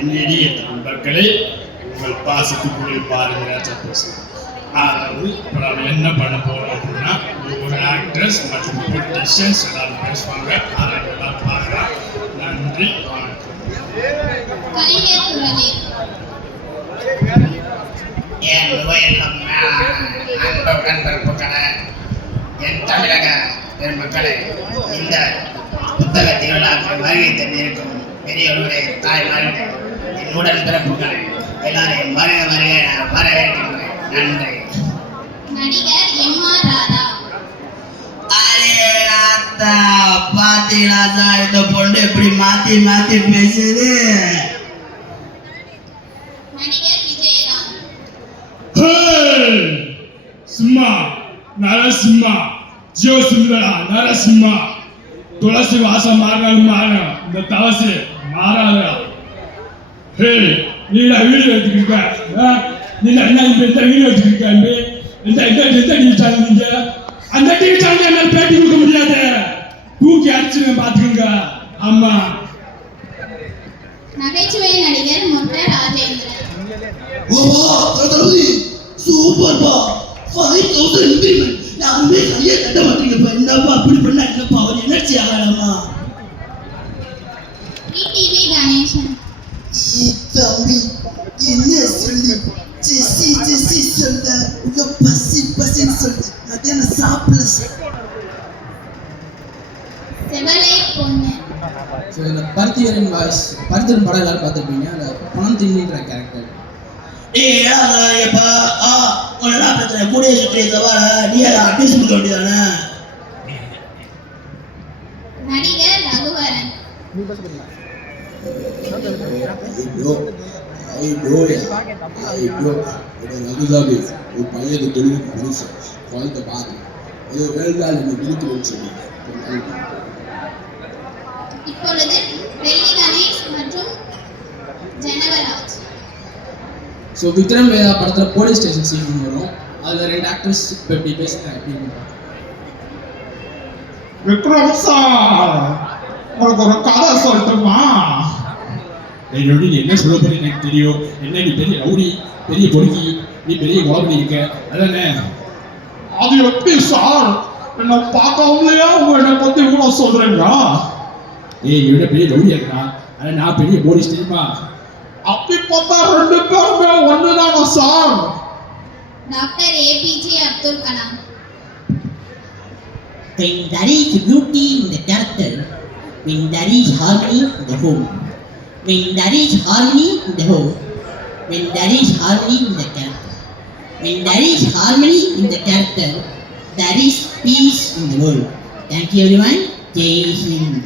என்னிடையே நண்பர்களே, உங்கள் பாசத்துக்குரிய பாரதிராஜா பேசுகிறேன். அதாவது இப்போ நம்ம என்ன பண்ண போகிறோம் அப்படின்னா, ஒரு ஆக்ட்ரஸ் மற்றும் பொலிட்டிஷியன்ஸ் எல்லாரும் பேசுவாங்க. அதை எல்லாம் பார்க்கலாம். நன்றி, வணக்கம். என் உடன்பிறப்புகளை, என் தமிழக பெருமக்களை, இந்த புத்தக திருவிழாக்கள் வருகை தந்திருக்கும் பெரியவர்களே, தாய்மார்களே, என் உடன்பிறப்புகளை எல்லாரையும் வருக வருக வரவேற்கின்றேன். நன்றி. நடிகர் எம்.ஆர். ராதா. அரே ராதா, பாத்தீங்களா இந்த பொண்ணு எப்படி மாத்தி மாத்தி பேசுது. நடிகர் விஜயகாந்த். சிம்மா நரசிம்மா, ஜியோ சிம்லா நரசிம்மா, துளசி வாசம் மாறினாலும் மாறும், இந்த தவசி மாறாதா. ஹே, நீ வீடியோ எடுத்துக்கிட்ட, நீ என்ன வீடியோ எடுத்துக்கிட்ட, இந்த டிவி சேனல் நீங்க அந்த டிவி சேனல் என்ன பேட்டி கொடுக்க முடியாது, தூக்கி அடிச்சு பாத்துக்கோங்க. ஆமா. நகைச்சுவை நடிகர் மொட்டை ராஜேந்திரன். சூப்பர் பா, 5000 இன்கிரிமென்ட். யாருமே கையை தட்ட மாட்டீங்கப்பா. என்னப்பா அப்படி பண்ணா என்னப்பா, அவர் எனர்ஜி ஆகலாமா? டிவி கணேசன். தம்பி என்ன சொல்லி ஜெசி ஜெசி சொல்ல, உங்க பசி பசின்னு சொல்லு, மத்தியானம் சாப்பிடல. செவலை பொண்ணு. ஸோ இந்த பருத்திவரன் வாய்ஸ், பருத்திவரன் படம் எல்லாரும் பார்த்துருப்பீங்க. அந்த பணம் தின்னுன்ற கேரக்டர். பிரச்சனை கூடிய சுற்றிய சவால நீ அதை அட்வைஸ் கொடுக்க வேண்டியதானே. நடிகர் ரகுவரன். ஒரு பையன் தொழிலுக்கு புதுசு குழந்தை பாரு, ஏதோ வேலையால் என்ன விழுத்துன்னு சொல்லி. இப்பொழுது டெல்லி கணேஷ் மற்றும் ஜனகராஜ். ஸோ விக்ரம் வேதா படத்தில் போலீஸ் ஸ்டேஷன் சீன் வரும். அதில் 2 ஆக்டர்ஸ் இப்போ எப்படி பேசுகிறேன் அப்படின்னு. விக்ரம் சார், உங்களுக்கு ஒரு கதை சொல்லட்டுமா? என்னோட என்ன சொல்ல போறேன் எனக்கு தெரியும். என்ன நீ பெரிய ரவுடி, பெரிய பொறுக்கி, நீ பெரிய கோபடி இருக்க, அதானே? அது எப்படி சார், என்ன பார்க்காமலையா உங்க என்னை பத்தி இவ்வளவு சொல்றீங்க? என்னோட பெரிய ரவுடியா இருக்கா, ஆனா நான் பெரிய போலீஸ் தெரியுமா? அப்படி பார்த்தா 2 பேருமே ஒண்ணுதானா sir? Doctor APJ Abdul Kalam. When there is beauty in the character, when there is harmony in the home, when there is harmony in the home, when there is harmony in the character, when there is harmony in the character, there is peace in the world. Thank you everyone. Jai Hind.